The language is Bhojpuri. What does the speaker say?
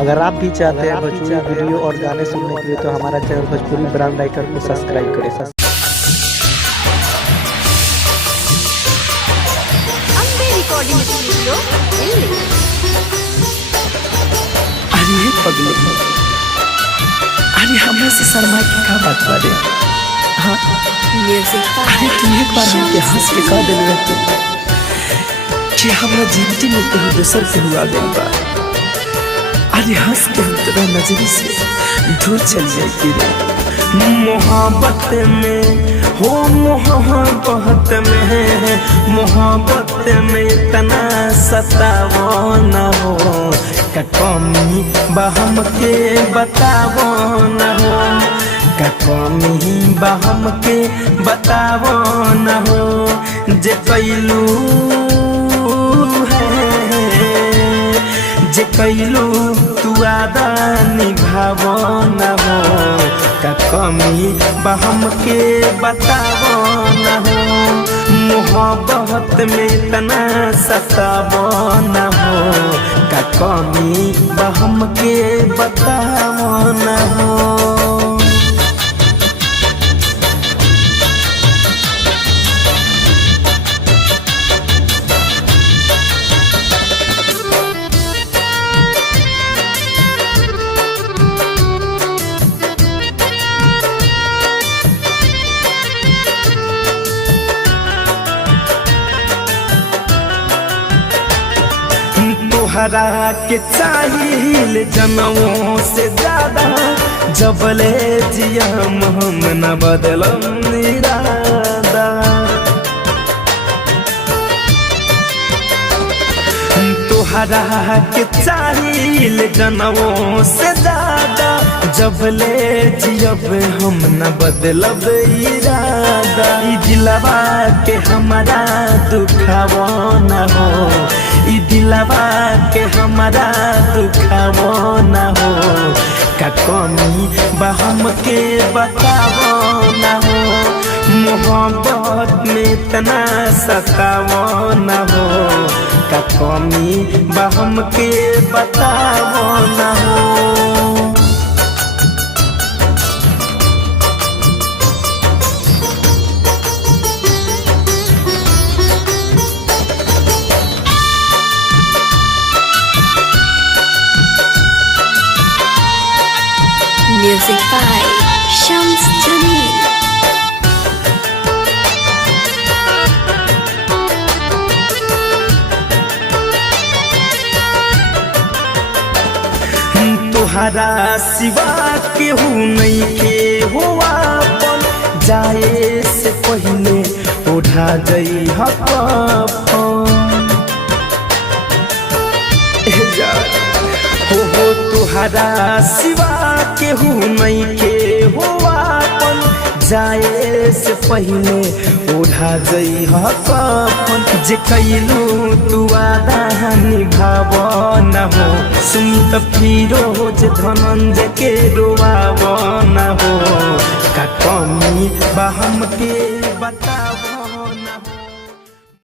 अगर आप भी चाहते हैं भोजपुरी वीडियो और गाने सुनने के लिए तो हमारा चैनल भोजपुरी ब्रांड राइटर को सब्सक्राइब करें। Ambe recording studio Delhi. अरे पगले, अरे हमरा से शर्मा की का बात बारे? हाँ अरे तुम एक बार हमके हंस के कह दिल रहते कि हमरा जिंदगी में कहीं दूसर के हुआ गई बा। अरे हंस के हम तेरा नजरी से दूर चल जाएगी रे। मोहब्बत में हो मोहब्बत में, मोहब्बत में इतना सतावो न हो, का कमी बहम के बतावो न हो, का कमी बहम के बतावो न हो। जे कैलू जे कैलू तू आदा निभावो न हो, का कमी बहम के बतावो न हो। मोहब्बत में इतना सतावो न हो, का कमी बहम के बतावो न हो। तोहरा के चाहिए जनमों से ज्यादा, जबले जियम हम न बदलम इरादा। तोहरा के चाहिए जनमों से ज्यादा, जबले जियब हम न बदलब इरादा। ई दिलवा के हमारा दुखावो न हो, ई दिलवा के हमारा दुखावो न हो, का कमी बहम के बतावो न हो। मोहब्बत में इतना सतावो न हो, का कमी बहम के बतावो न हो। Music by Shams Jamil। तोहरा सिवा केहू नहीं के हुआ पन, जाए से पहले उठा जई हो तोहरा सिवा केहू नहीं के हुआ पन, जाए से पहले उठा जई हकन। जे कैलू तू आदा निभावो न हो, सुमित फिरोज धनंजय के रोवावो न हो, का कमी बहम के बतावो।